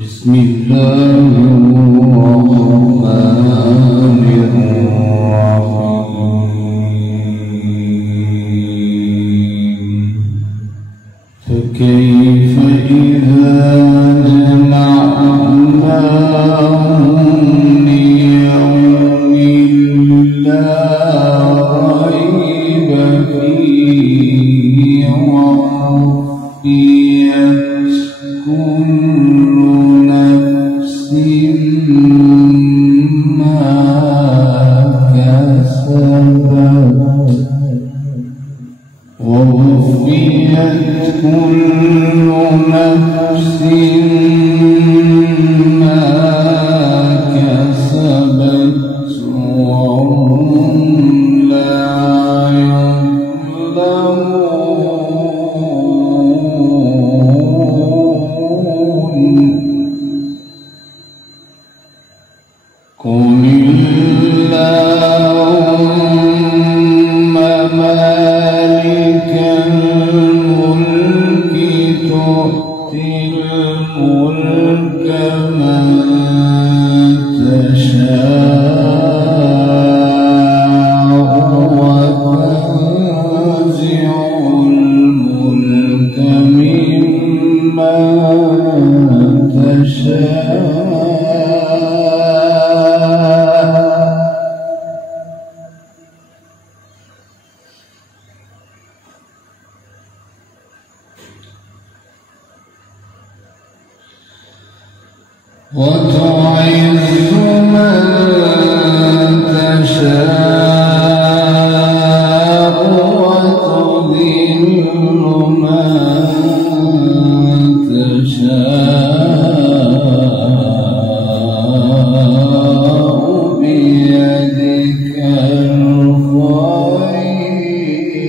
بسم الله الرحمن الرحيم فكيف إذا جمعناهم ليوم لا ريب فيه ووفيت كل نفس ما كسبت وهم لا يظلمون قل اللهم مالك الملك تؤتي الملك من تشاء وتنزع الملك ممن تشاء وتعز من تشاء وتذل من تشاء بيدك الخير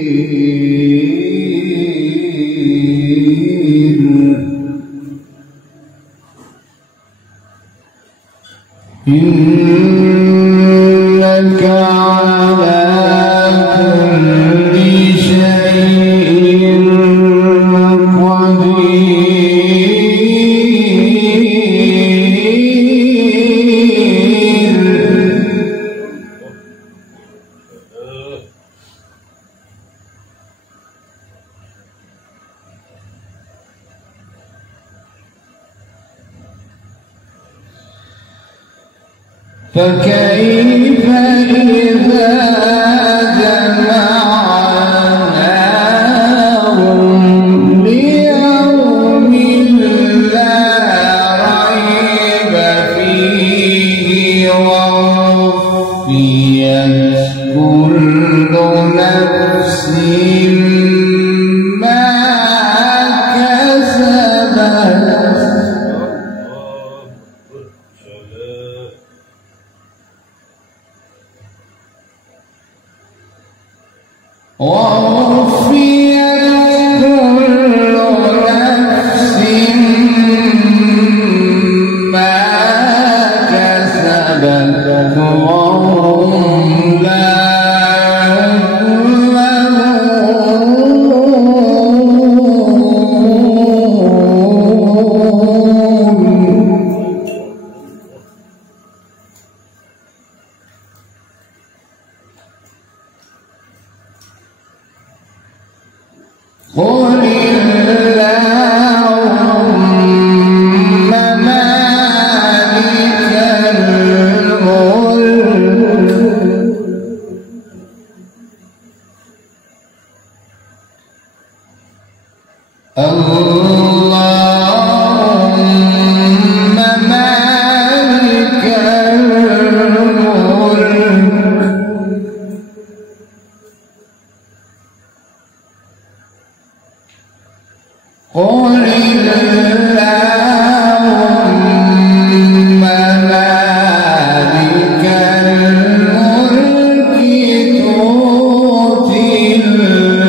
إنك على كل شيء قدير فكيف إذا جمعناهم ليوم لا ريب فيه ووفيت كل نفس ما كسبت ووفيت كل نفس ما كسبت وهم لا يظلمون قل اللهم مالك الملك قل اللهم مالك الملك تؤتي الملك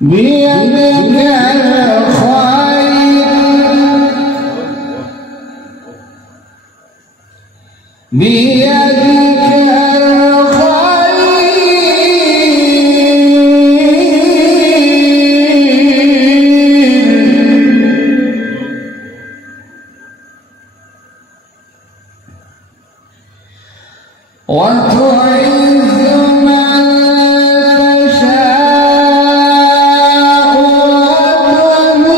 بيدك الخير بيدك الخير وتعز من تشاء وتذل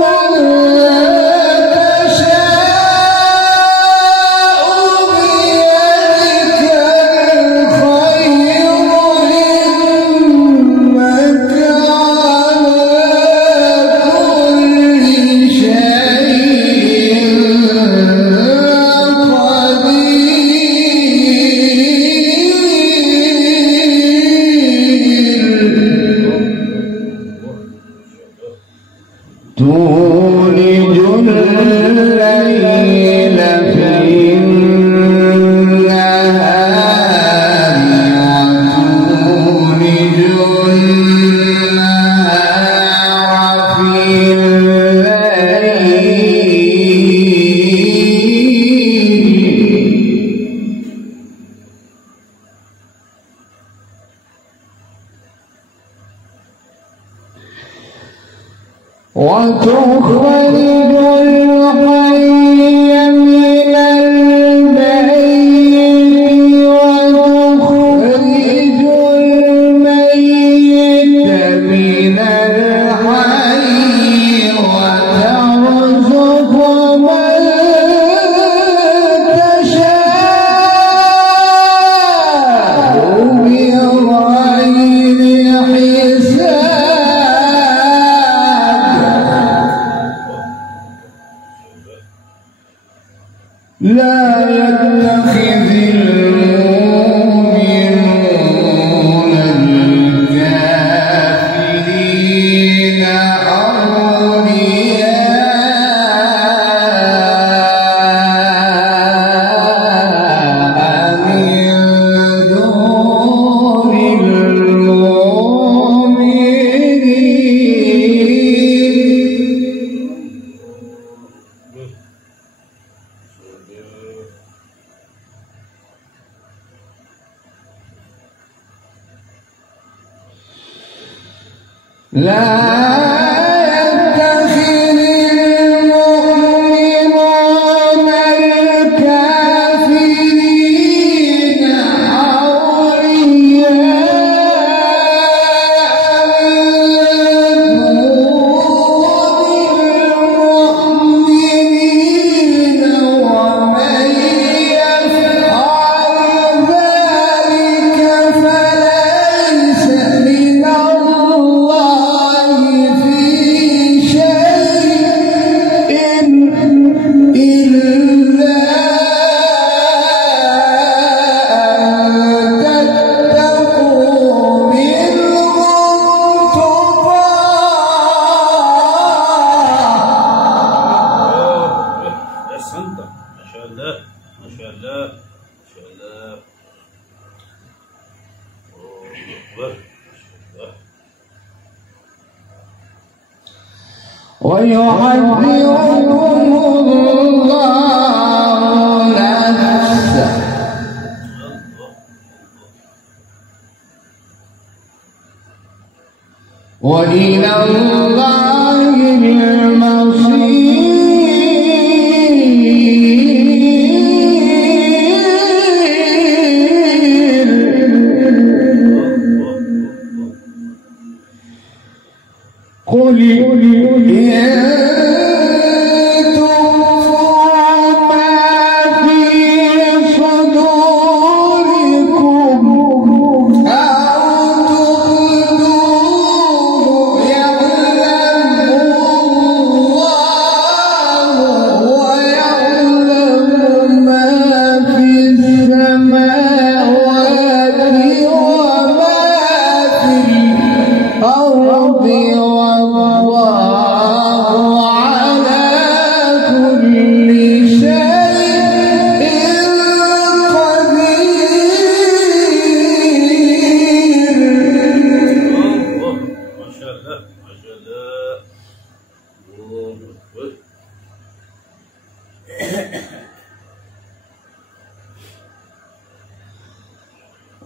من تشاء بيدك الخير إنك تولج الليل في النهار وتولج النهار في الليل وتخرج الحي من الميت وتخرج الميت من الحي وترزق من تشاء بغير حساب لا يتخذ المؤمنون الكافرين أولياء من دون المؤمنين لا يتخذ المؤمنون الكافرين أولياء من دون المؤمنين ومن يفعل ذلك فليس من الله ويحذركم الله نفسه وإلى الله المصير قل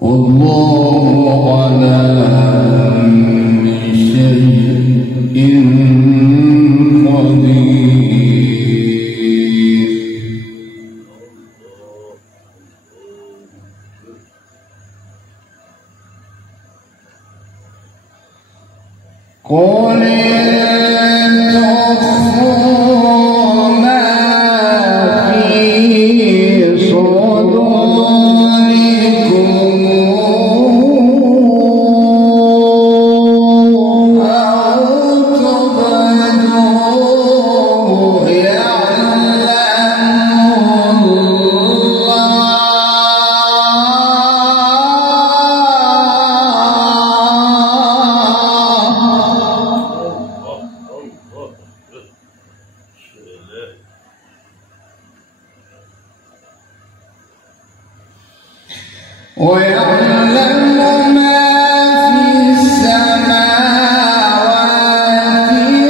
والله على كل شيء قدير قل ويعلم ما في السماوات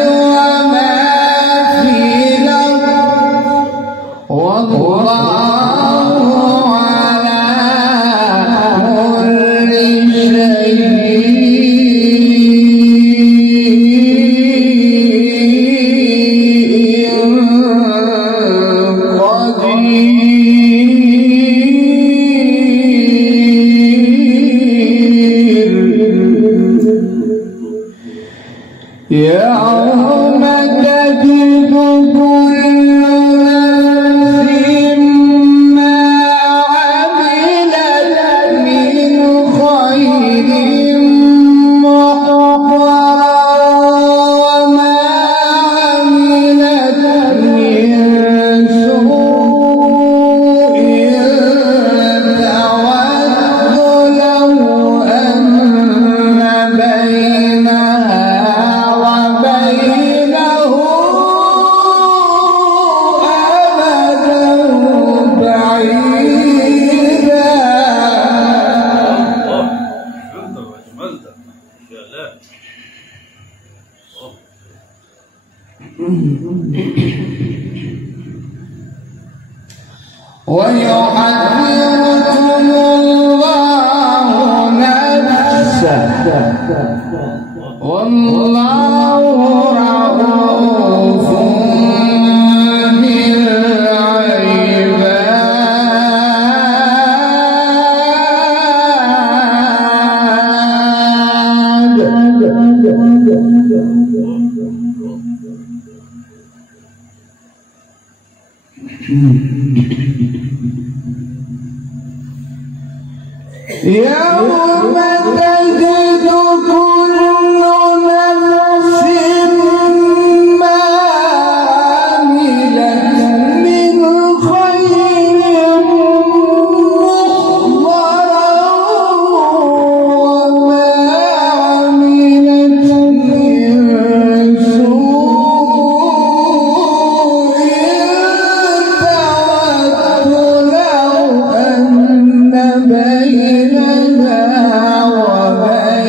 وما في الأرض والله على كل يوم تجد كل نفس ما عملت من خير محضرا وما عملت من سوء تود لو أن بينها وبينه أمدا بعيدا ويحذركم الله نفسه والله رؤوف يوم تجد كل نفس ما عملت من خير محضرا وما عملت من سوء تود لو أن بينها وبينه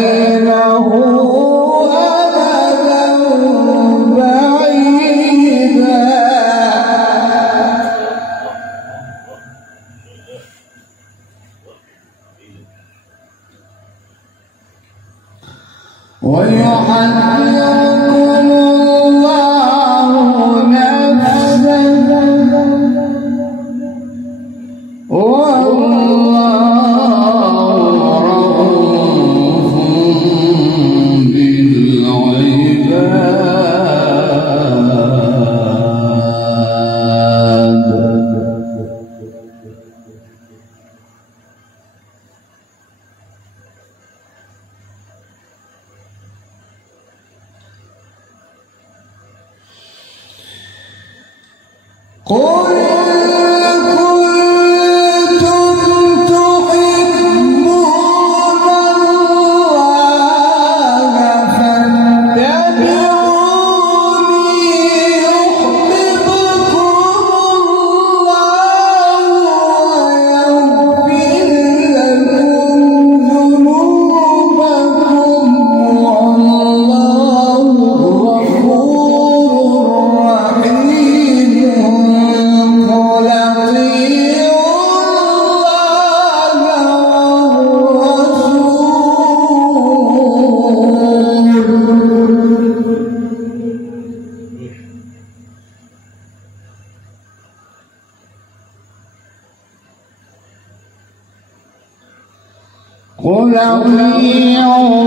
قل أطيعوا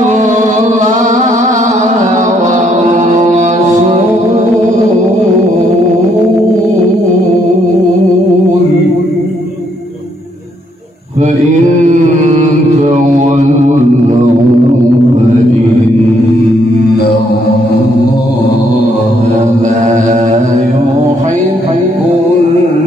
الله والرسول فإن تولوا فإن الله لا يحب الكافرين.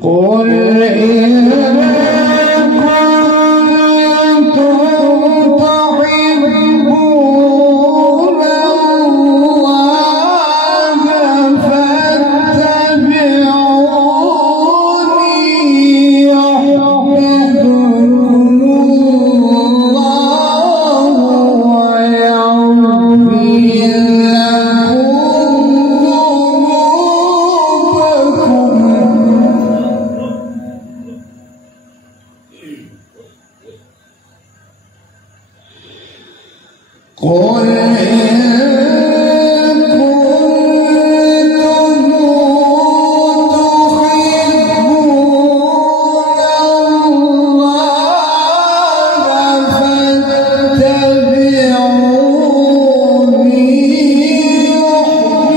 قل إن كنتم تحبون الله فاتبعوني يحببكم الله ويغفر لكم قل إن كنتم تحبون الله فاتبعوني يحببكم الله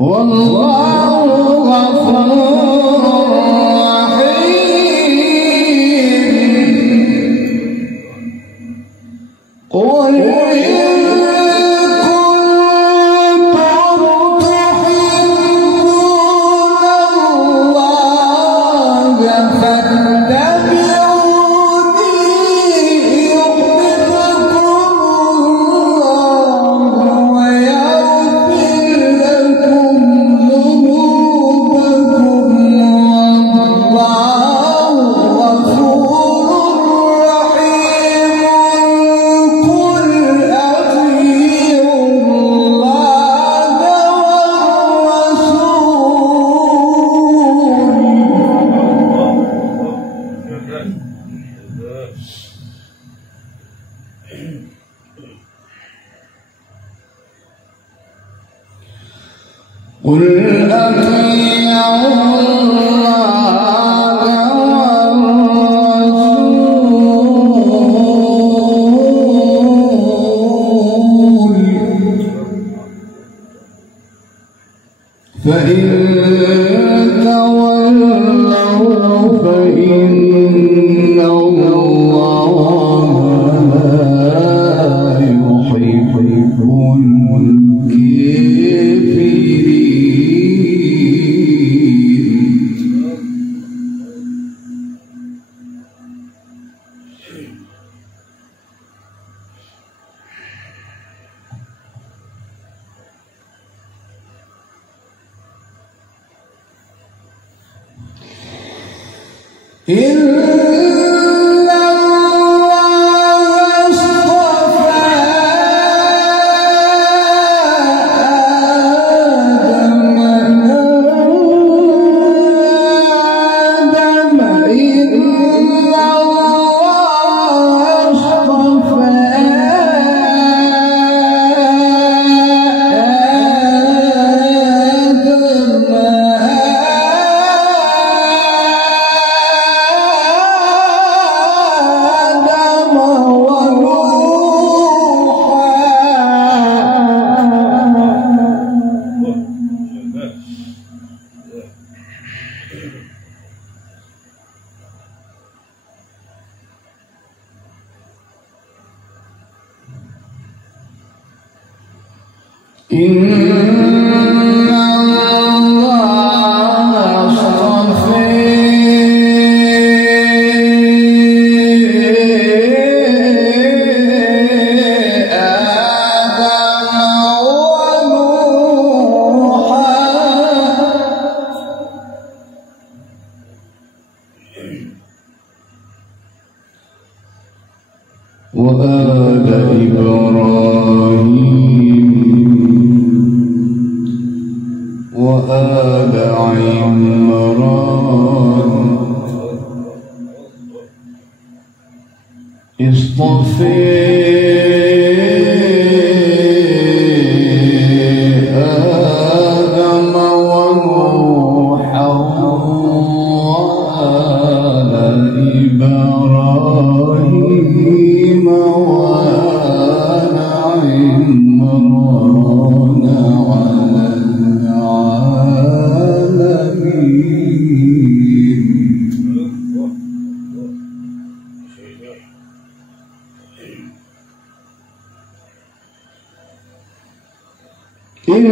والله غفور رحيم. قل إن كنتم تحبون الله فاتبعوني يحببكم الله ويغفر لكم ذنوبكم والله غفور رحيم. قل أطيعوا الله والرسول قل أطيعوا الله والرسول فإن تولوا فإن الله لا يحب إن الله اصطفى آدم إن الله اصطفى وآل إبراهيم وآل عمران آدم ونوحا وآل إبراهيم وآل عمران على العالمين. إن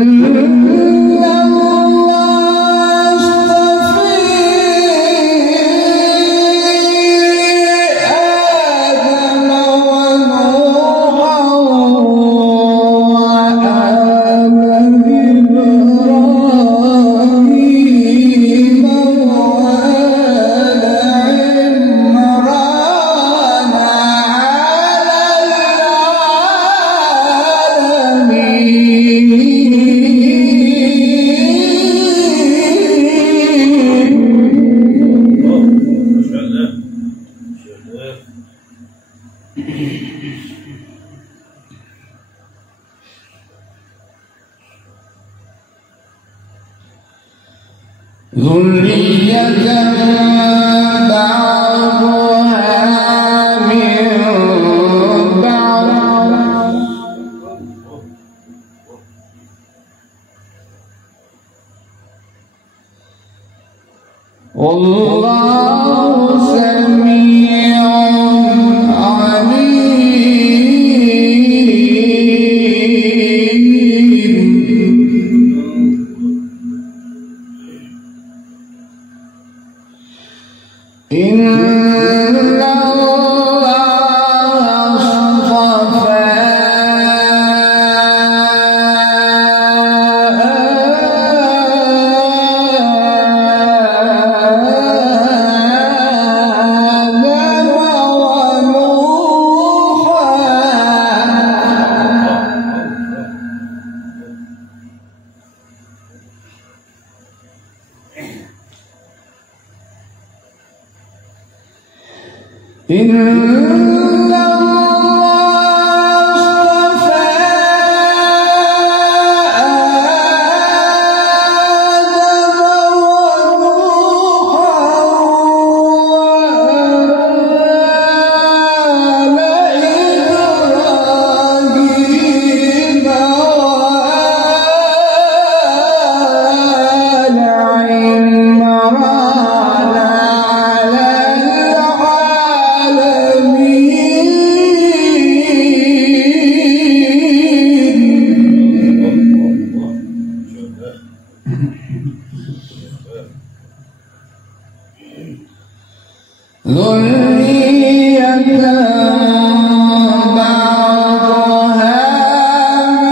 ذرية بعضها من بعض والله سميع إن الله اصطفى آدم ونوحا إن ذرية بعضها من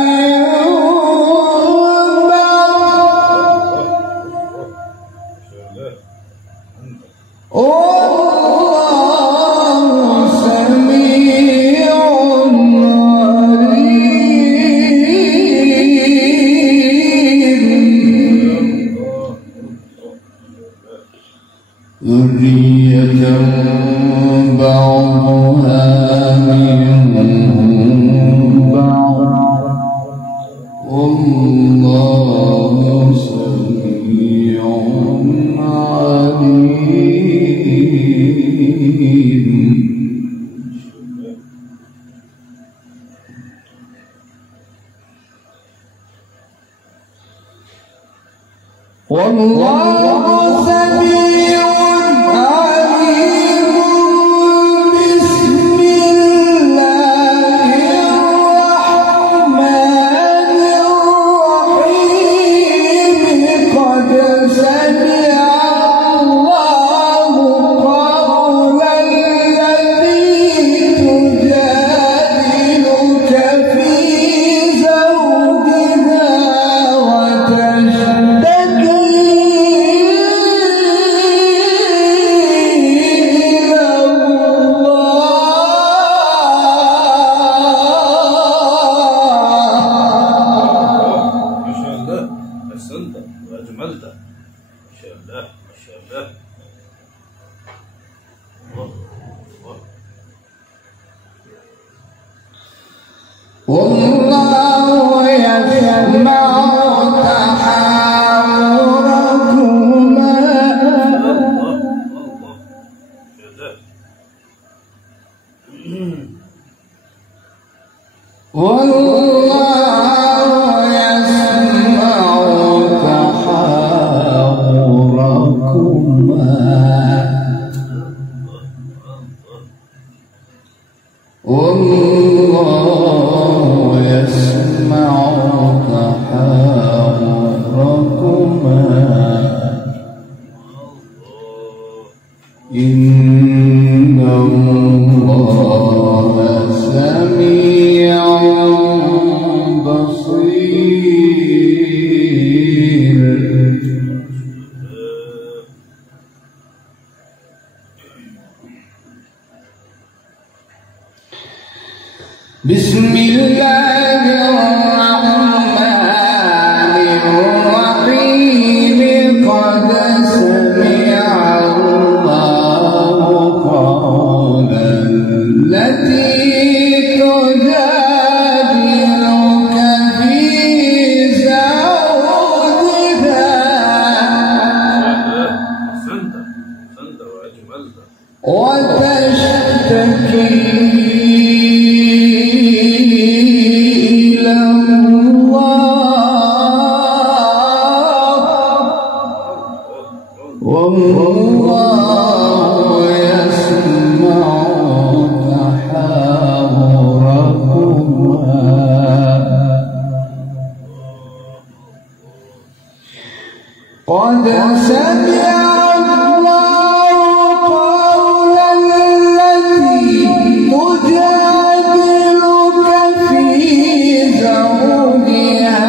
بعض والله سميع عليم. ذرية بعضها من بعض والله سميع عليم. والله سميع عليم. بسم الله الرحمن الرحيم. بسم الله الرحمن الرحيم قد سمع الله قولا التي تجادلك في زوجها وتشتكي والله يسمع تحاوركما قد سمع الله قولا التي تجادلك في زوجها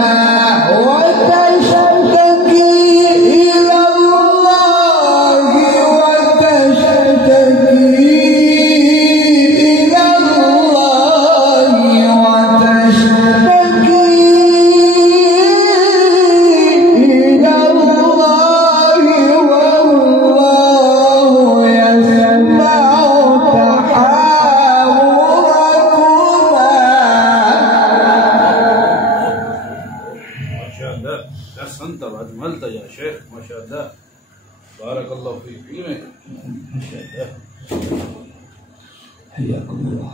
أحسنت وأجملت يا شيخ ما شاء الله بارك الله فيك علمك ما شاء الله حياكم الله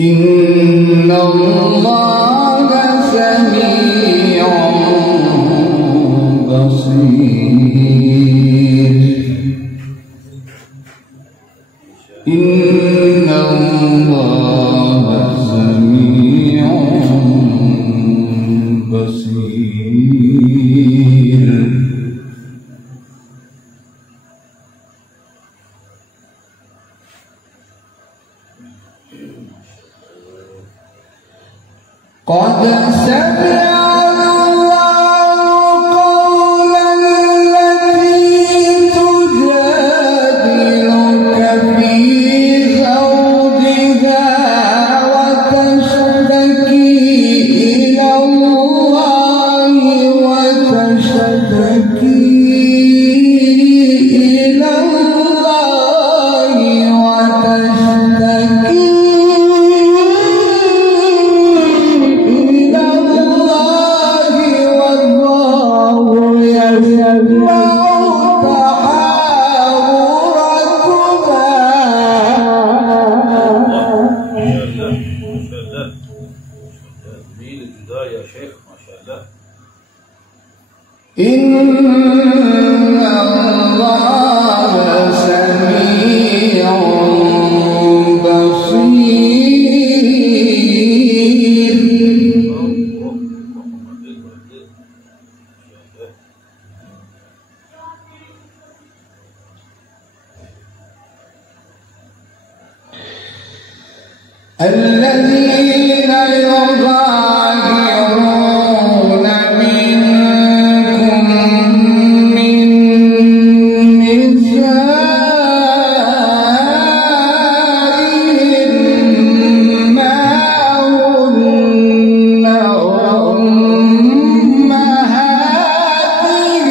إن الله سميع بصير إن الله سميع بصير قد سمع الله قولا التي تجادلك في زوجها وتشتكي إلى الله إن الله سميع بصير الذين يظاهرون منكم من نسائهم ما هن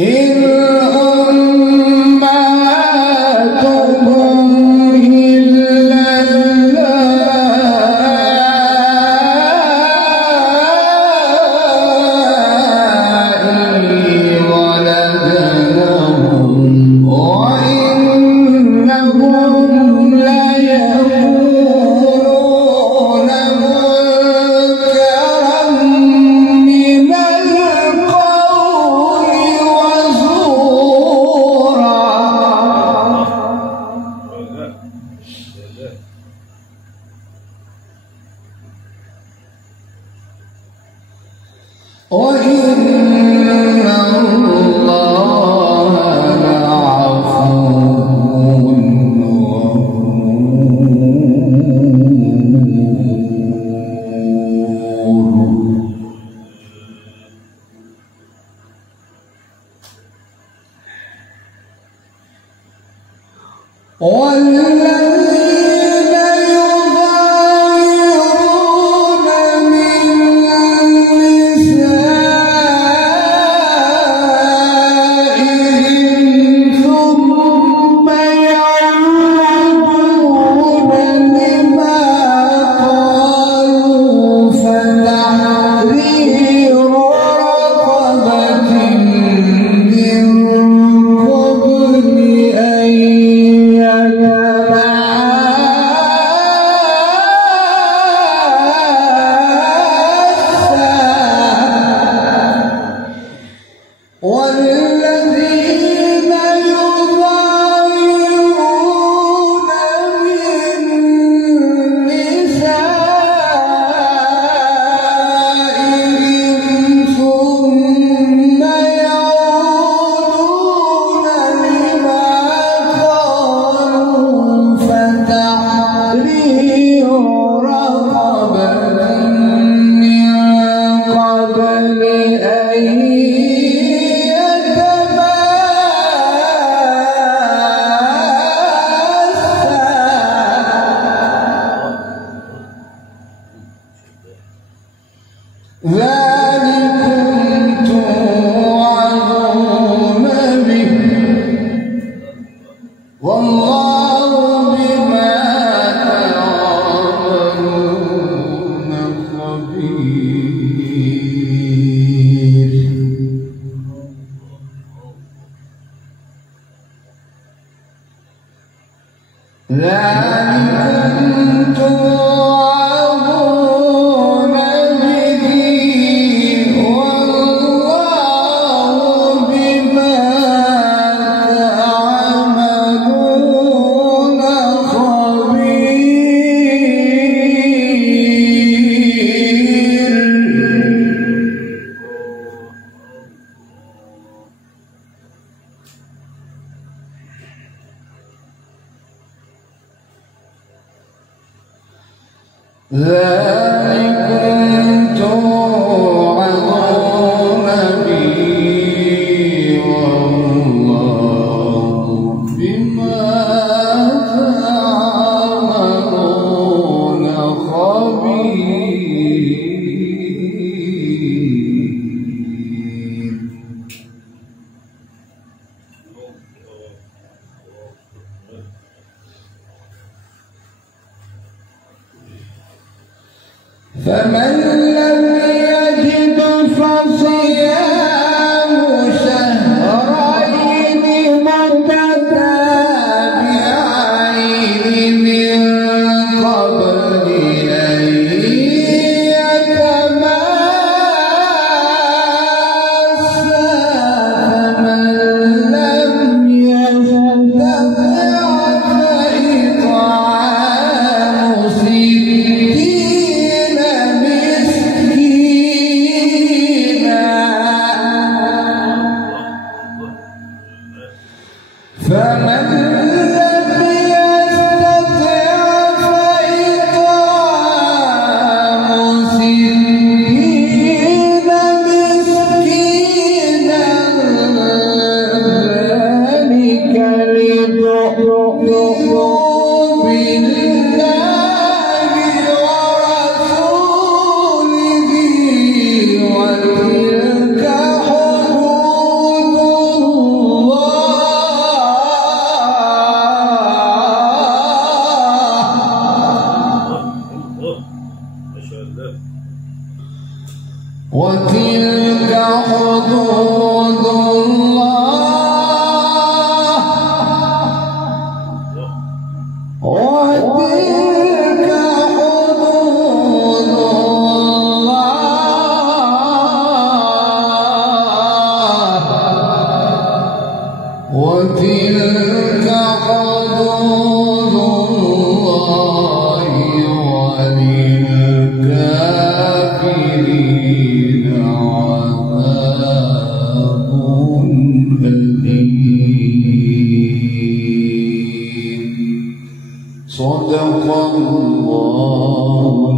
إن أمهاتهم إلا وإن الله لعفو والذين يظاهرون من نسائهم ثم يعودون لما قالوا فتحرير رقبة من قبل أن والذين يظاهرون من نسائهم ثم يعودون لما قالوا فتحرير رقبة من قبل أن ذلكم توعظون به والله بما تعملون خبير. ذلكم توعظون به والله بما تعملون خبير. ذلكم توعظون به والله بما تعملون خبير. فمن لم يجد فصيام شهرين متتابعين من قبل أن يتماسا فمن لم يستطع فإطعام 60 مسكينا فمن لم يستطع فإطعام 60 مسكينا ذلك لتؤمنوا بالله ورسوله وتلك حدود الله وتلك حدود الله وتلك حدود الله وتلك حدود الله وللكافرين الله